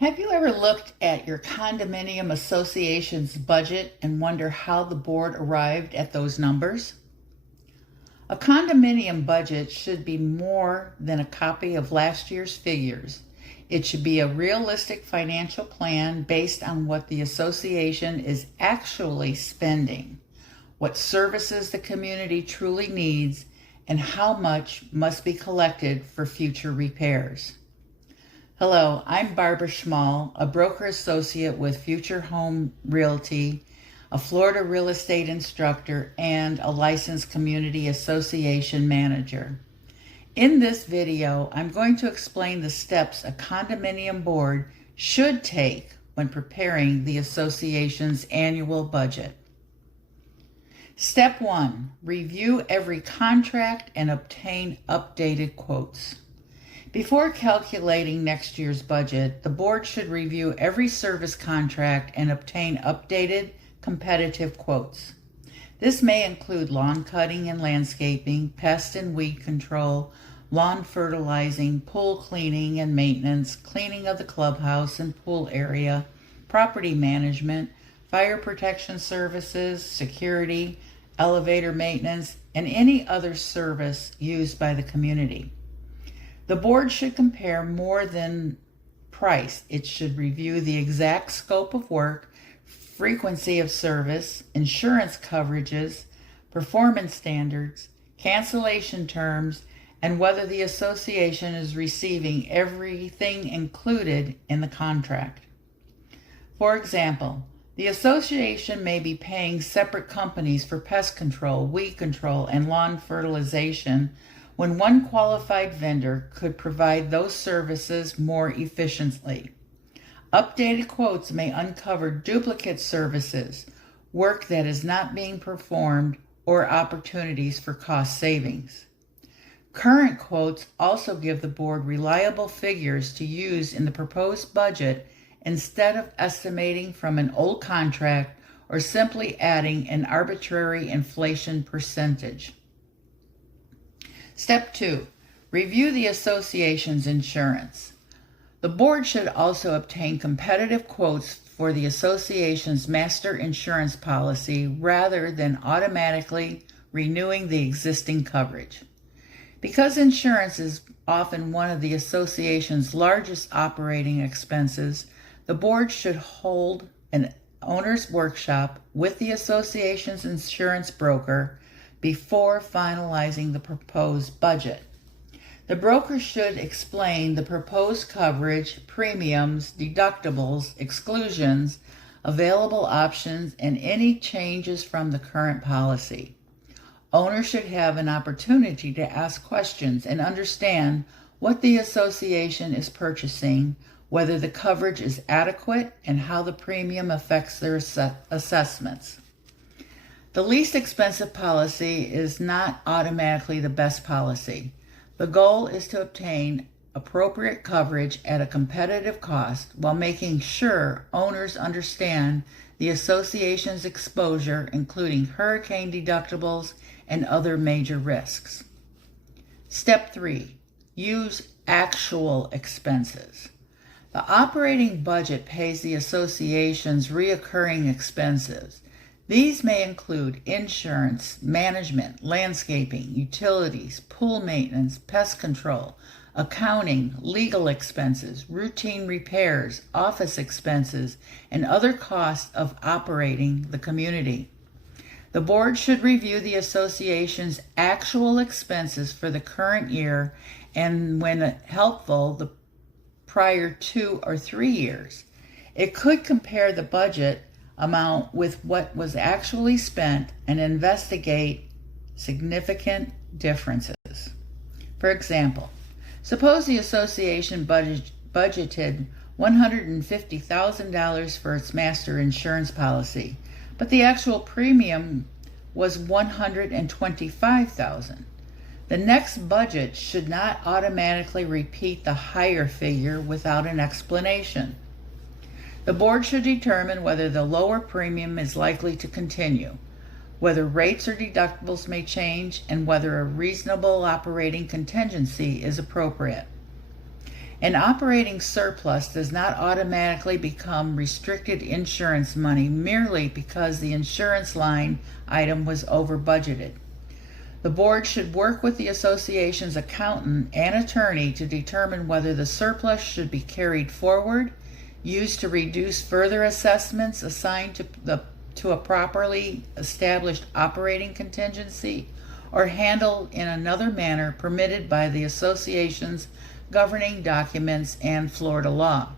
Have you ever looked at your condominium association's budget and wonder how the board arrived at those numbers? A condominium budget should be more than a copy of last year's figures. It should be a realistic financial plan based on what the association is actually spending, what services the community truly needs, and how much must be collected for future repairs. Hello, I'm Barbara Schmal, a broker associate with Future Home Realty, a Florida real estate instructor, and a licensed community association manager. In this video, I'm going to explain the steps a condominium board should take when preparing the association's annual budget. Step 1, review every contract and obtain updated quotes. Before calculating next year's budget, the board should review every service contract and obtain updated, competitive quotes. This may include lawn cutting and landscaping, pest and weed control, lawn fertilizing, pool cleaning and maintenance, cleaning of the clubhouse and pool area, property management, fire protection services, security, elevator maintenance, and any other service used by the community. The board should compare more than price. It should review the exact scope of work, frequency of service, insurance coverages, performance standards, cancellation terms, and whether the association is receiving everything included in the contract. For example, the association may be paying separate companies for pest control, weed control, and lawn fertilization when one qualified vendor could provide those services more efficiently. Updated quotes may uncover duplicate services, work that is not being performed, or opportunities for cost savings. Current quotes also give the board reliable figures to use in the proposed budget instead of estimating from an old contract or simply adding an arbitrary inflation percentage. Step 2, review the association's insurance. The board should also obtain competitive quotes for the association's master insurance policy rather than automatically renewing the existing coverage. Because insurance is often one of the association's largest operating expenses, the board should hold an owner's workshop with the association's insurance broker before finalizing the proposed budget. The broker should explain the proposed coverage, premiums, deductibles, exclusions, available options, and any changes from the current policy. Owners should have an opportunity to ask questions and understand what the association is purchasing, whether the coverage is adequate, and how the premium affects their assessments. The least expensive policy is not automatically the best policy. The goal is to obtain appropriate coverage at a competitive cost while making sure owners understand the association's exposure, including hurricane deductibles and other major risks. Step 3, use actual expenses. The operating budget pays the association's recurring expenses. These may include insurance, management, landscaping, utilities, pool maintenance, pest control, accounting, legal expenses, routine repairs, office expenses, and other costs of operating the community. The board should review the association's actual expenses for the current year and, when helpful, the prior 2 or 3 years. It could compare the budget amount with what was actually spent and investigate significant differences. For example, suppose the association budgeted $150,000 for its master insurance policy, but the actual premium was $125,000. The next budget should not automatically repeat the higher figure without an explanation. The board should determine whether the lower premium is likely to continue, whether rates or deductibles may change, and whether a reasonable operating contingency is appropriate. An operating surplus does not automatically become restricted insurance money merely because the insurance line item was over budgeted. The board should work with the association's accountant and attorney to determine whether the surplus should be carried forward, used to reduce further assessments assigned to a properly established operating contingency, or handled in another manner permitted by the association's governing documents and Florida law.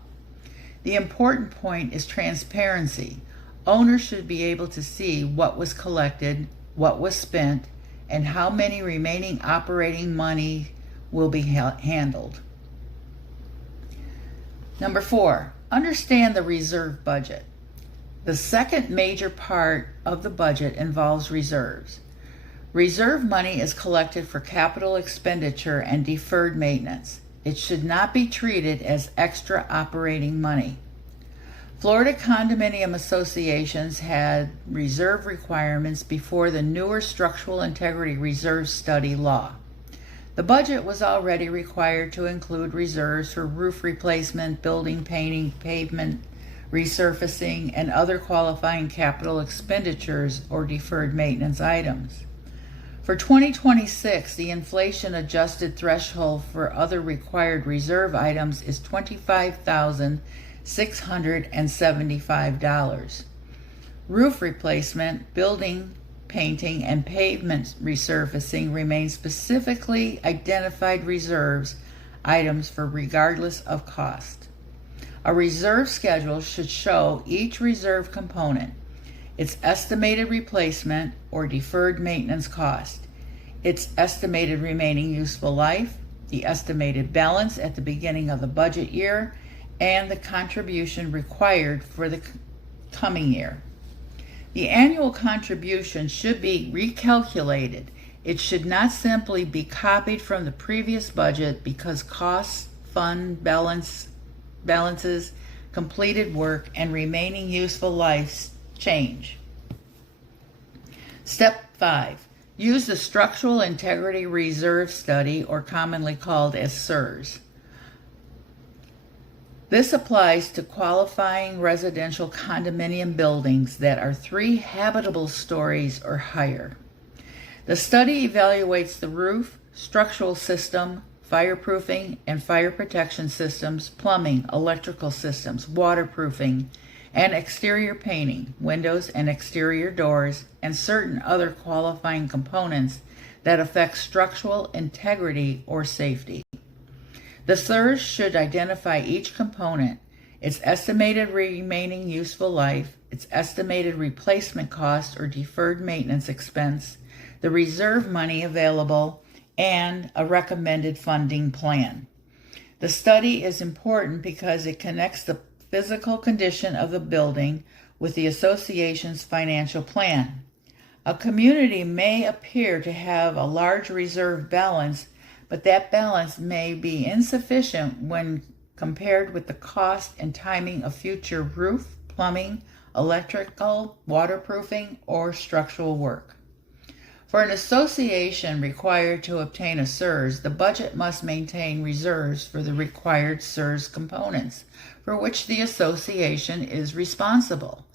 The important point is transparency. Owners should be able to see what was collected, what was spent, and how many remaining operating money will be handled. Number 4, understand the reserve budget. The second major part of the budget involves reserves. Reserve money is collected for capital expenditure and deferred maintenance. It should not be treated as extra operating money. Florida condominium associations had reserve requirements before the newer structural integrity reserve study law. The budget was already required to include reserves for roof replacement, building painting, pavement resurfacing, and other qualifying capital expenditures or deferred maintenance items. For 2026, the inflation-adjusted threshold for other required reserve items is $25,675. Roof replacement, building painting, and pavement resurfacing remain specifically identified reserves items for regardless of cost. A reserve schedule should show each reserve component, its estimated replacement or deferred maintenance cost, its estimated remaining useful life, the estimated balance at the beginning of the budget year, and the contribution required for the coming year. The annual contribution should be recalculated. It should not simply be copied from the previous budget because costs, fund balances, completed work, and remaining useful lives change. Step 5. Use the Structural Integrity Reserve Study, or commonly called as SIRS. This applies to qualifying residential condominium buildings that are 3 habitable stories or higher. The study evaluates the roof, structural system, fireproofing and fire protection systems, plumbing, electrical systems, waterproofing, and exterior painting, windows and exterior doors, and certain other qualifying components that affect structural integrity or safety. The SIRS should identify each component, its estimated remaining useful life, its estimated replacement cost or deferred maintenance expense, the reserve money available, and a recommended funding plan. The study is important because it connects the physical condition of the building with the association's financial plan. A community may appear to have a large reserve balance, but that balance may be insufficient when compared with the cost and timing of future roof, plumbing, electrical, waterproofing, or structural work. For an association required to obtain a SIRS, the budget must maintain reserves for the required SIRS components for which the association is responsible,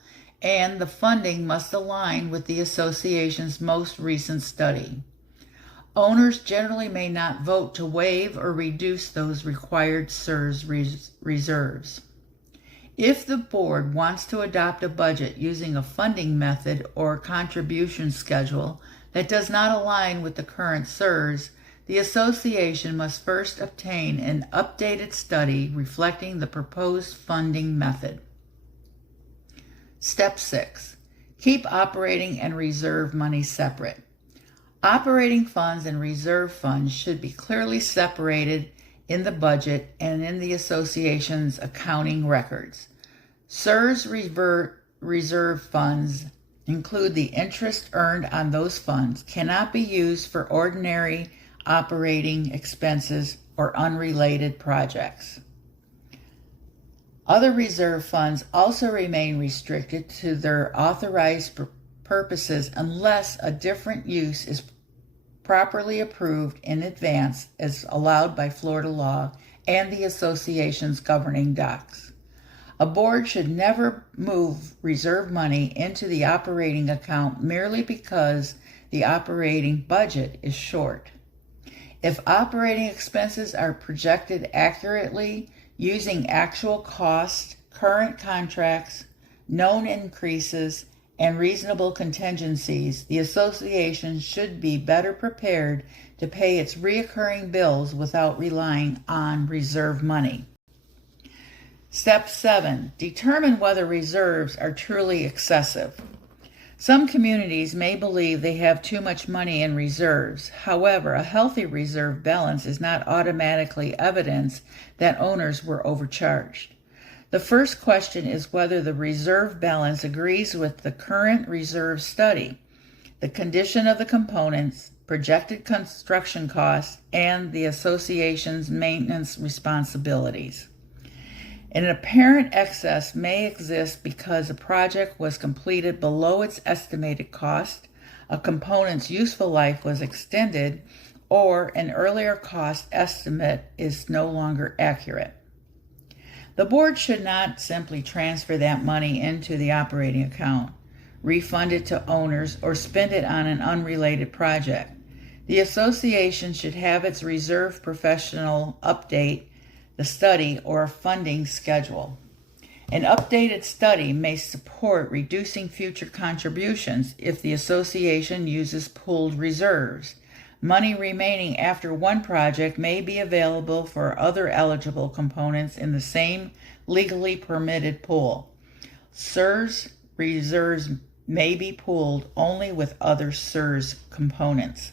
and the funding must align with the association's most recent study. Owners generally may not vote to waive or reduce those required SIRS reserves. If the board wants to adopt a budget using a funding method or contribution schedule that does not align with the current SIRS, the association must first obtain an updated study reflecting the proposed funding method. Step 6. Keep operating and reserve money separate. Operating funds and reserve funds should be clearly separated in the budget and in the association's accounting records. SIRS reserve funds include the interest earned on those funds, cannot be used for ordinary operating expenses or unrelated projects. Other reserve funds also remain restricted to their authorized purposes unless a different use is properly approved in advance as allowed by Florida law and the association's governing docs. A board should never move reserve money into the operating account merely because the operating budget is short. If operating expenses are projected accurately using actual costs, current contracts, known increases, and reasonable contingencies, the association should be better prepared to pay its recurring bills without relying on reserve money. Step 7. Determine whether reserves are truly excessive. Some communities may believe they have too much money in reserves. However, a healthy reserve balance is not automatically evidence that owners were overcharged. The first question is whether the reserve balance agrees with the current reserve study, the condition of the components, projected construction costs, and the association's maintenance responsibilities. An apparent excess may exist because a project was completed below its estimated cost, a component's useful life was extended, or an earlier cost estimate is no longer accurate. The board should not simply transfer that money into the operating account, refund it to owners, or spend it on an unrelated project. The association should have its reserve professional update the study or a funding schedule. An updated study may support reducing future contributions if the association uses pooled reserves. Money remaining after one project may be available for other eligible components in the same legally permitted pool. SERS reserves may be pooled only with other SERS components.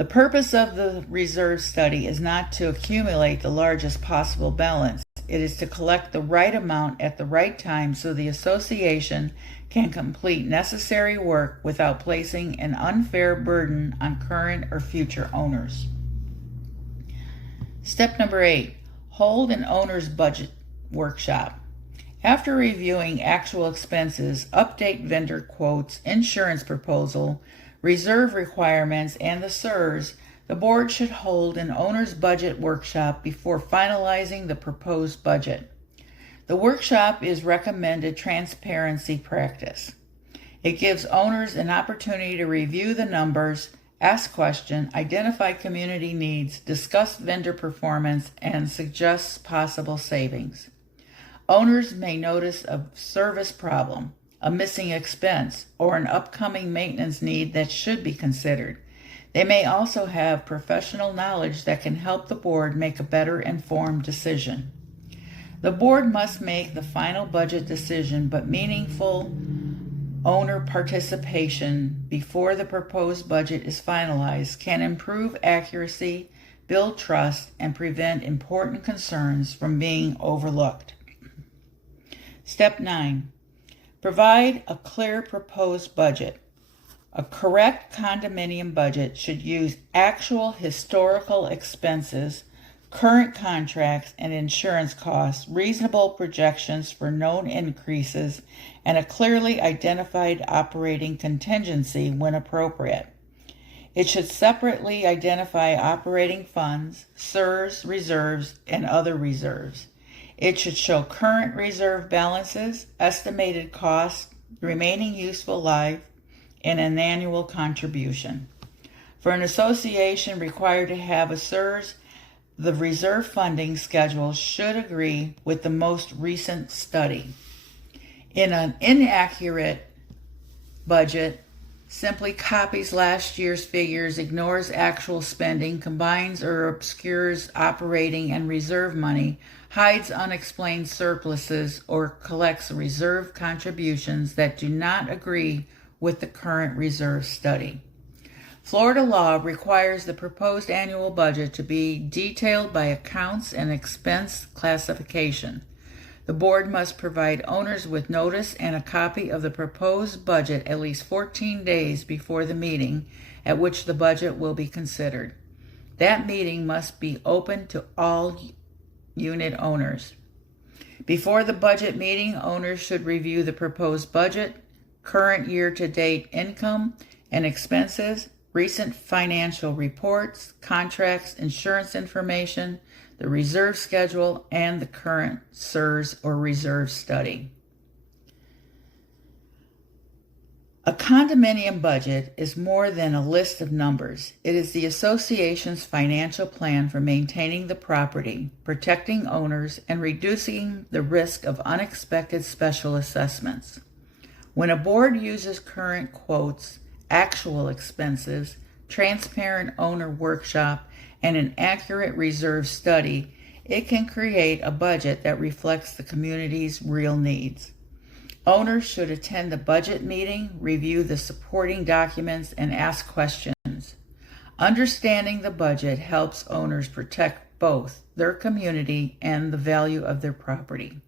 The purpose of the reserve study is not to accumulate the largest possible balance. It is to collect the right amount at the right time so the association can complete necessary work without placing an unfair burden on current or future owners. Step number 8, hold an owner's budget workshop. After reviewing actual expenses, update vendor quotes, insurance proposal, reserve requirements, and the SERS, the board should hold an owner's budget workshop before finalizing the proposed budget. The workshop is recommended transparency practice. It gives owners an opportunity to review the numbers, ask questions, identify community needs, discuss vendor performance, and suggest possible savings. Owners may notice a service problem, a missing expense, or an upcoming maintenance need that should be considered. They may also have professional knowledge that can help the board make a better informed decision. The board must make the final budget decision, but meaningful owner participation before the proposed budget is finalized can improve accuracy, build trust, and prevent important concerns from being overlooked. Step 9. Provide a clear proposed budget. A correct condominium budget should use actual historical expenses, current contracts and insurance costs, reasonable projections for known increases, and a clearly identified operating contingency when appropriate. It should separately identify operating funds, SERS reserves, and other reserves. It should show current reserve balances, estimated costs, remaining useful life, and an annual contribution. For an association required to have a SERS, the reserve funding schedule should agree with the most recent study. In an inaccurate budget, simply copies last year's figures, ignores actual spending, combines or obscures operating and reserve money, hides unexplained surpluses, or collects reserve contributions that do not agree with the current reserve study. Florida law requires the proposed annual budget to be detailed by accounts and expense classification. The board must provide owners with notice and a copy of the proposed budget at least 14 days before the meeting at which the budget will be considered. That meeting must be open to all unit owners. Before the budget meeting, owners should review the proposed budget, current year-to-date income and expenses, recent financial reports, contracts, insurance information, the reserve schedule, and the current SERS or reserve study. A condominium budget is more than a list of numbers. It is the association's financial plan for maintaining the property, protecting owners, and reducing the risk of unexpected special assessments. When a board uses current quotes, actual expenses, transparent owner workshop, and an accurate reserve study, it can create a budget that reflects the community's real needs. Owners should attend the budget meeting, review the supporting documents, and ask questions. Understanding the budget helps owners protect both their community and the value of their property.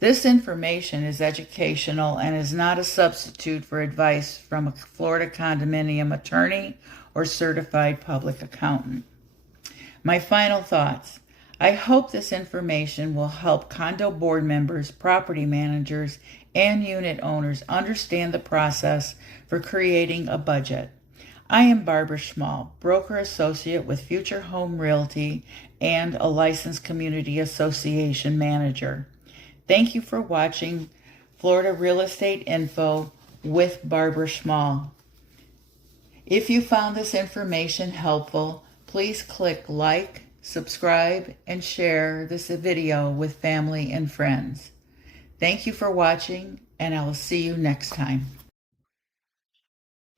This information is educational and is not a substitute for advice from a Florida condominium attorney or certified public accountant. My final thoughts. I hope this information will help condo board members, property managers, and unit owners understand the process for creating a budget. I am Barbara Schmal, broker associate with Future Home Realty and a licensed community association manager. Thank you for watching Florida Real Estate Info with Barbara Schmal. If you found this information helpful, please click like, subscribe, and share this video with family and friends. Thank you for watching, and I will see you next time.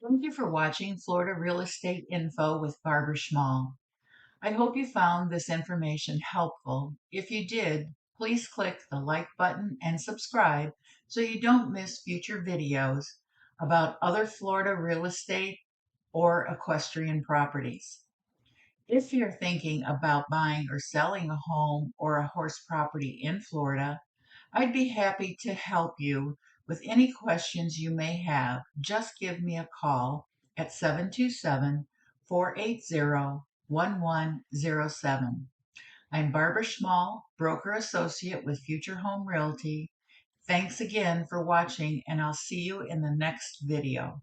Thank you for watching Florida Real Estate Info with Barbara Schmal. I hope you found this information helpful. If you did, please click the like button and subscribe so you don't miss future videos about other Florida real estate or equestrian properties. If you're thinking about buying or selling a home or a horse property in Florida, I'd be happy to help you with any questions you may have. Just give me a call at 727-480-1107. I'm Barbara Schmal, broker associate with Future Home Realty. Thanks again for watching, and I'll see you in the next video.